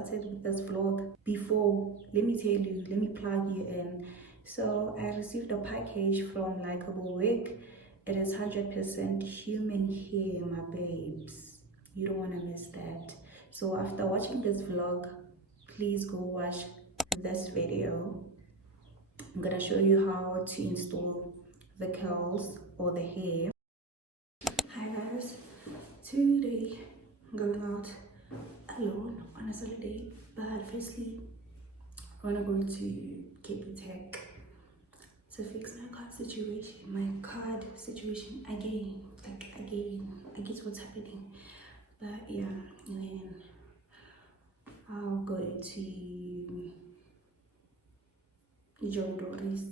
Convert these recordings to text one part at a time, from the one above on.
started with this vlog. Before, let me tell you, let me plug you in. So I received a package from Likablewig. It is 100% human hair, my babes. You don't want to miss that. So after watching this vlog, please go watch this video. I'm gonna show you how to install the curls or the hair. Hi guys, today I'm going out alone on a Saturday, but firstly I wanna go to KP Tech to fix my card situation again, like again. I guess what's happening, but yeah, and then I'll go to Diaries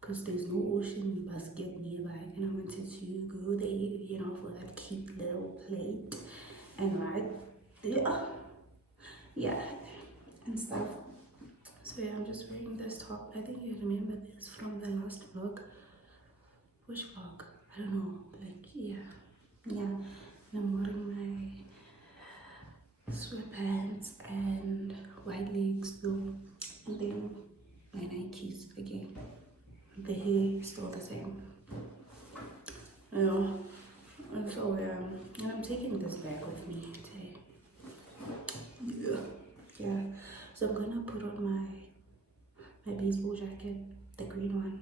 because there's no ocean basket nearby, and I wanted to go there, you know, for that cute little plate and right, yeah, and stuff. So yeah, I'm just wearing this top. I think you remember this from the last vlog. Which vlog? I don't know. Like yeah. And I'm wearing my sweatpants and white legs though, and then my Nikes again. The hair is still the same. You know. And so and I'm taking this bag with me today. Yeah. So I'm gonna put on my baseball jacket, the green one.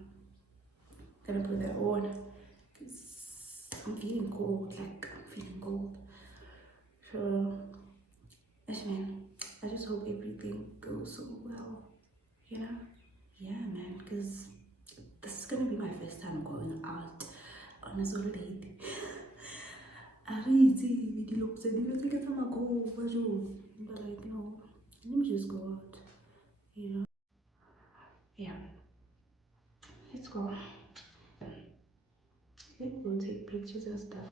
Gonna put that on because I'm feeling cold. Like I'm feeling cold. So, man, I just hope everything goes so well. You know? Yeah, man. Because this is gonna be my first time going out on a solo date. I really see the looks and you think I'm a cool, but like no, let me just go out. You know? Yeah. Let's go. Let's go take pictures and stuff.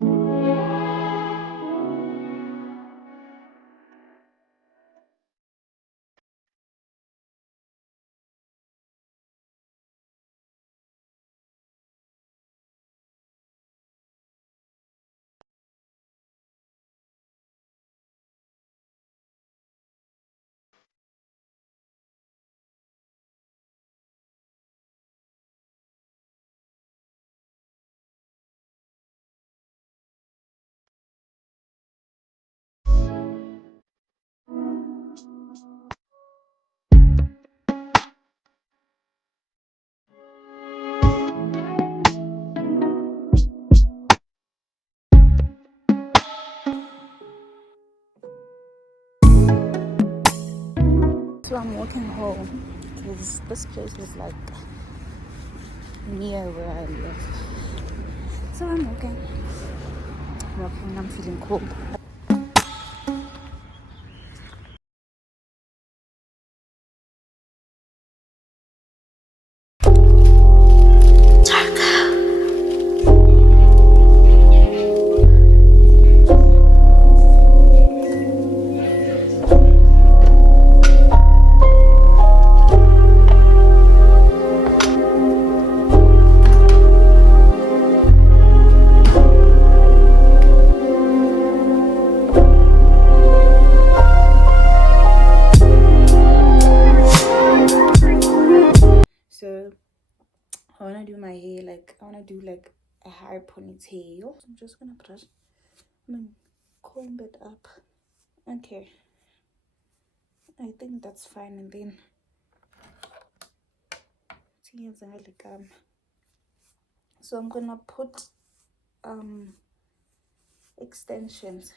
So I'm walking home because this place is like near where I live. So I'm walking, I'm feeling cold. So I wanna do my hair like I wanna do like a high ponytail. So I'm just gonna brush. Comb it up. Okay, I think that's fine. And then so I'm gonna put extensions.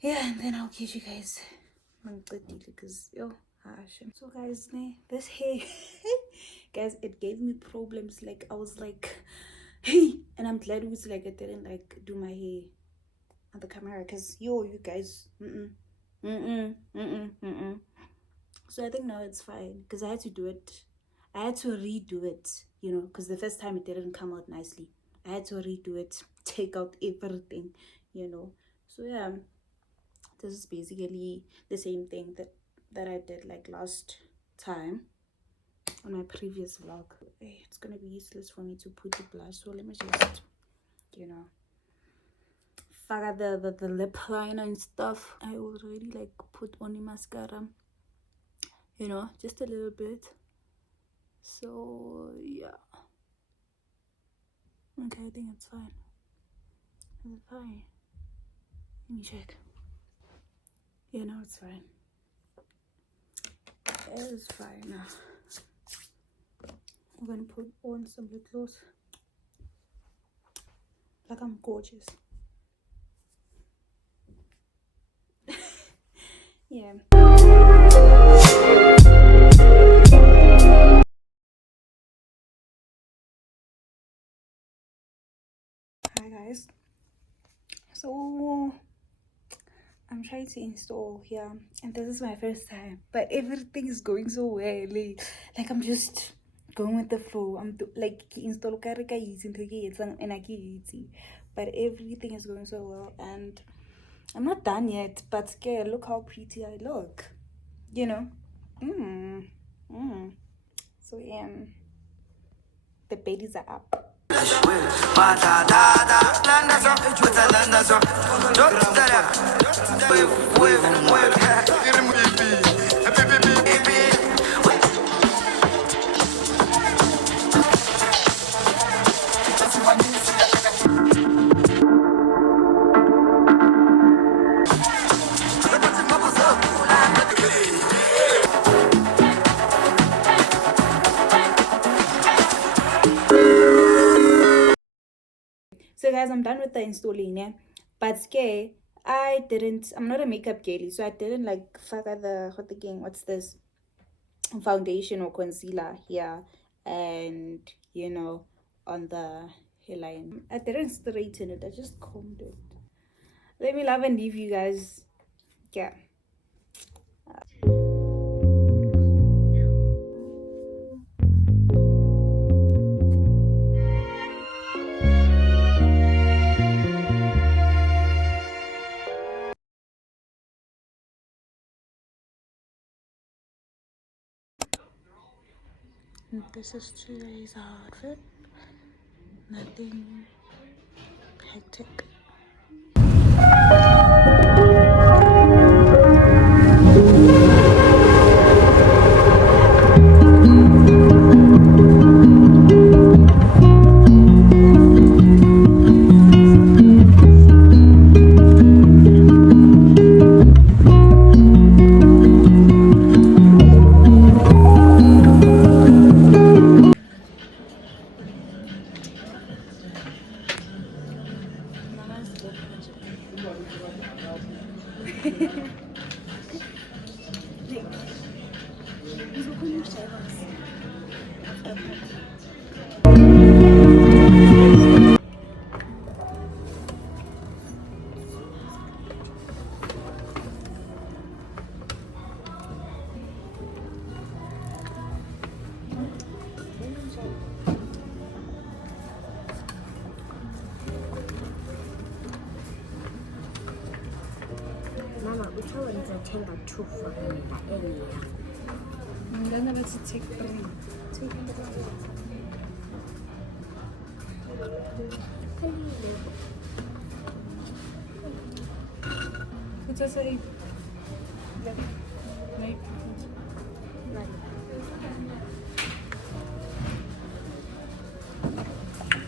Yeah, and then I'll catch you guys because so guys, this hair guys, it gave me problems. Like I was like, hey, and I'm glad it was like I didn't like do my hair on the camera because you guys so I think now it's fine because I had to do it. I had to redo it, you know, because the first time it didn't come out nicely. I had to redo it, take out everything, you know. So yeah, this is basically the same thing that I did like last time on my previous vlog. It's gonna be useless for me to put the blush, so let me just, you know, got the lip liner and stuff. I already like put on the mascara, you know, just a little bit. So yeah, okay, I think it's fine. Is it fine? Let me check. Yeah, no, it's fine. It's fine now. I'm gonna put on some lip gloss. Like I'm gorgeous. Yeah. Hi guys. So I'm trying to install here, and this is my first time, but everything is going so well. Like I'm just going with the flow. Like install and I easy, but everything is going so well, and I'm not done yet. But scared. Look how pretty I look. You know. So yeah, the babies are up. So guys, I'm done with the installing, yeah. But scare, I'm not a makeup girly, so I didn't like figure what's this? Foundation or concealer here, and you know, on the hairline. I didn't straighten it, I just combed it. Let me love and leave you guys. Yeah. This is today's outfit. Nothing hectic. Mama, which one is a tender two for area? I'm gonna let it take three. It's just a right.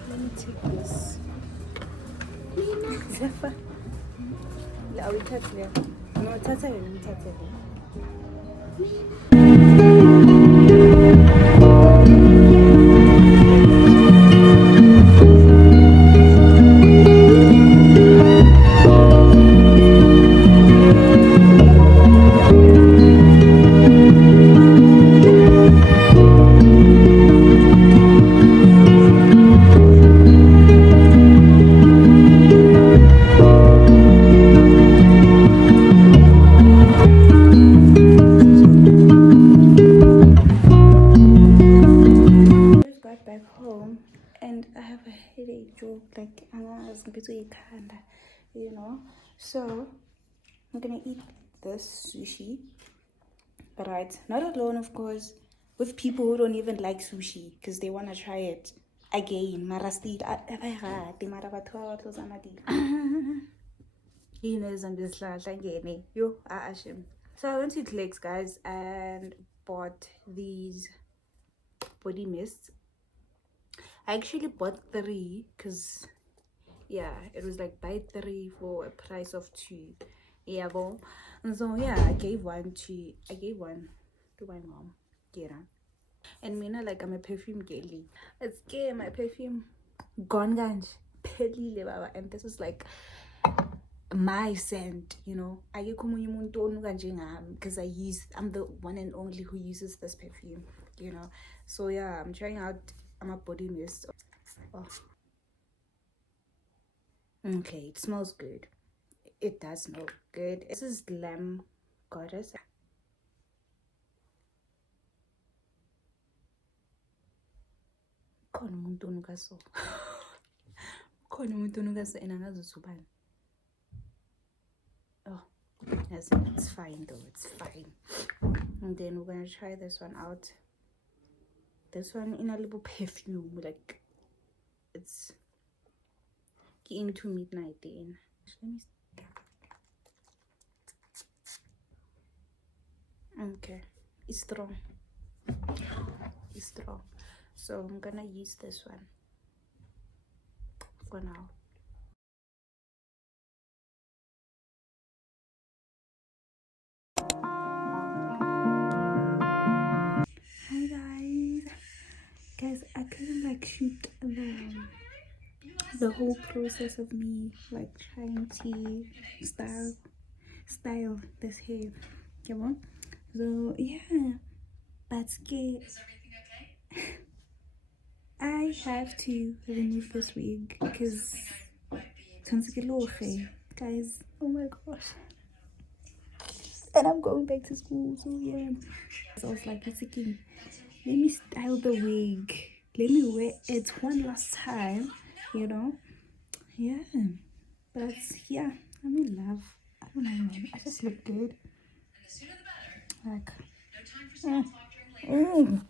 Let me take this. Zephyr. Yeah, we touch there. No, touch it. We touch it. Back home, and I have a headache joke, like you know. So I'm gonna eat this sushi, but right, not alone, of course, with people who don't even like sushi because they want to try it again. Mara still, Ines and this yo ashim. So I went to Clicks, guys, and bought these body mists. I actually bought 3 because yeah, it was like buy 3 for a price of 2. Yeah, well, and so yeah, I gave one to my mom. Yeah, and Mina, like, I'm a perfume girly. It's gay, my perfume gone ganj pelile baba, and this is like my scent, you know. Because I'm the one and only who uses this perfume, you know. So yeah, I'm trying out my body mist. Oh, okay, it smells good. It does smell good. This is Lamb Goddess. Khona umuntu onuka so. Khona umuntu onuka so and angazi ubani. Oh, yes, it's fine though. It's fine. And then we're gonna try this one out. This one in a little perfume, like it's getting to midnight then. Let me. Okay, it's strong. It's strong. So I'm gonna use this one for now. Hi guys, I couldn't like shoot the whole process of me like trying to style this hair, come on. So yeah, but scared. I have to remove this wig because guys, oh my gosh, and I'm going back to school, so yeah. So I was like, it's again, let me style the wig, let me wear it one last time, you know. Yeah, but yeah, I'm in love. I don't know, man, I just look good, like mm.